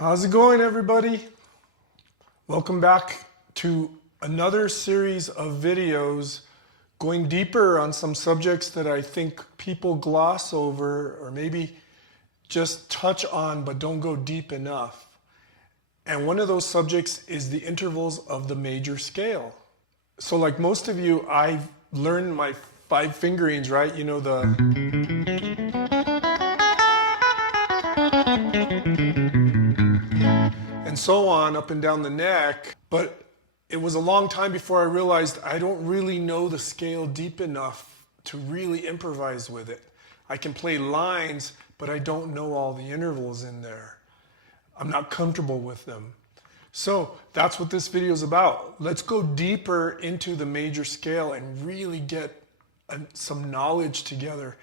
How's it going, everybody? Welcome back to another series of videos going deeper on some subjects that I think people gloss over or maybe just touch on but don't go deep enough. And one of those subjects is the intervals of the major scale. So like most of you, I've learned my 5 fingerings, right? You know, and so on up and down the neck. But it was a long time before I realized I don't really know the scale deep enough to really improvise with it. I can play lines, but I don't know all the intervals in there. I'm not comfortable with them. So that's what this video is about. Let's go deeper into the major scale and really get some knowledge together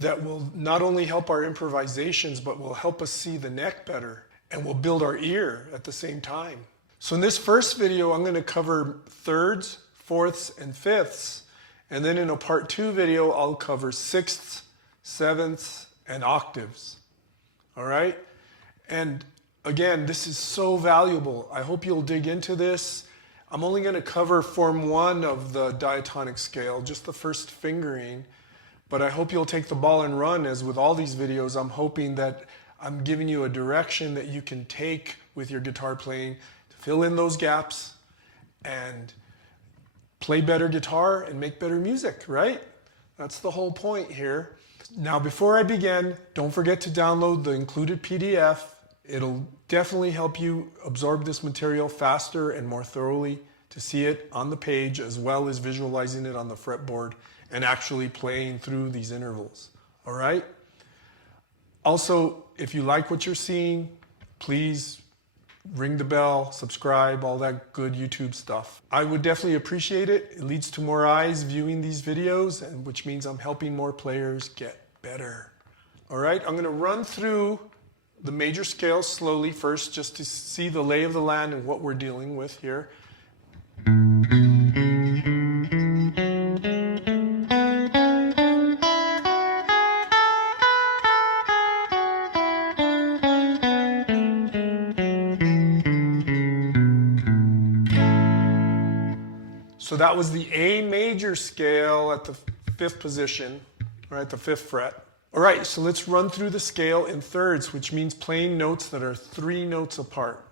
that will not only help our improvisations, but will help us see the neck better and will build our ear at the same time. So in this first video, I'm going to cover thirds, fourths, and fifths. And then in a part 2 video, I'll cover sixths, sevenths, and octaves. All right? And again, this is so valuable. I hope you'll dig into this. I'm only going to cover form 1 of the diatonic scale, just the first fingering. But I hope you'll take the ball and run, as with all these videos. I'm hoping that I'm giving you a direction that you can take with your guitar playing to fill in those gaps and play better guitar and make better music, right? That's the whole point here. Now, before I begin, don't forget to download the included PDF. It'll definitely help you absorb this material faster and more thoroughly, to see it on the page as well as visualizing it on the fretboard and actually playing through these intervals. All right? Also, if you like what you're seeing, please ring the bell, subscribe, all that good YouTube stuff. I would definitely appreciate it. It leads to more eyes viewing these videos, and which means I'm helping more players get better. All right, I'm going to run through the major scales slowly first, just to see the lay of the land and what we're dealing with here. So that was the A major scale at the 5th position, right, the 5th fret. All right, so let's run through the scale in thirds, which means playing notes that are 3 notes apart.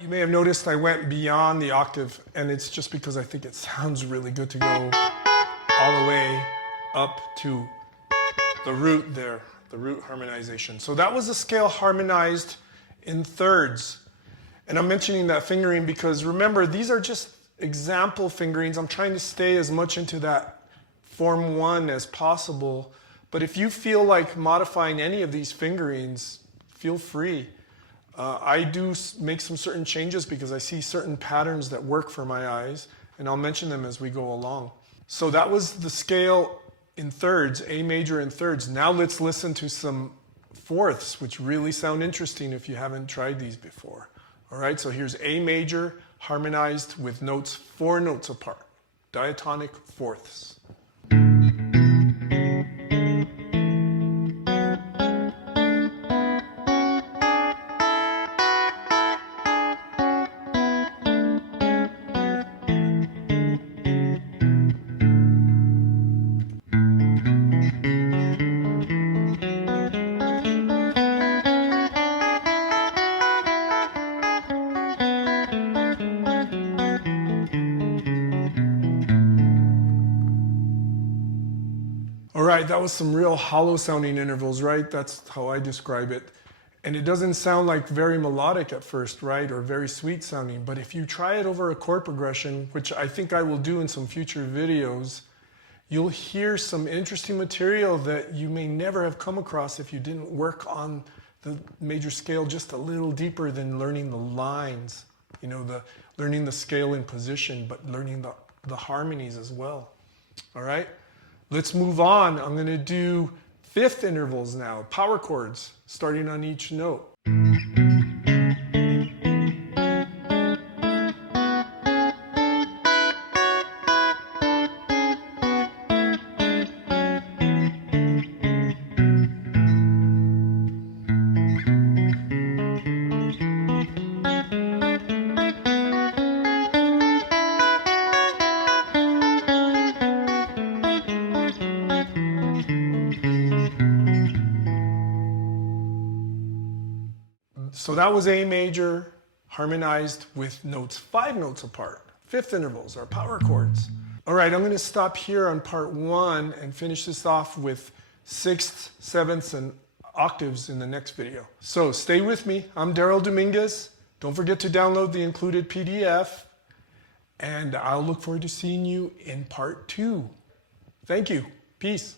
You may have noticed I went beyond the octave, and it's just because I think it sounds really good to go all the way up to the root there, the root harmonization. So that was the scale harmonized in thirds. And I'm mentioning that fingering because remember, these are just example fingerings. I'm trying to stay as much into that form 1 as possible. But if you feel like modifying any of these fingerings, feel free. I do make some certain changes because I see certain patterns that work for my eyes, and I'll mention them as we go along. So that was the scale in thirds, A major in thirds. Now let's listen to some fourths, which really sound interesting if you haven't tried these before. All right, so here's A major harmonized with notes 4 notes apart, diatonic fourths. All right, that was some real hollow sounding intervals, right? That's how I describe it. And it doesn't sound like very melodic at first, right? Or very sweet sounding. But if you try it over a chord progression, which I think I will do in some future videos, you'll hear some interesting material that you may never have come across if you didn't work on the major scale just a little deeper than learning the lines. You know, learning the scale in position, but learning the harmonies as well. All right, let's move on. I'm going to do fifth intervals now, power chords, starting on each note. So that was A major harmonized with notes 5 notes apart. Fifth intervals are power chords. All right, I'm going to stop here on part 1 and finish this off with sixths, sevenths, and octaves in the next video. So stay with me. I'm Daryl Dominguez. Don't forget to download the included PDF, and I'll look forward to seeing you in part 2. Thank you. Peace.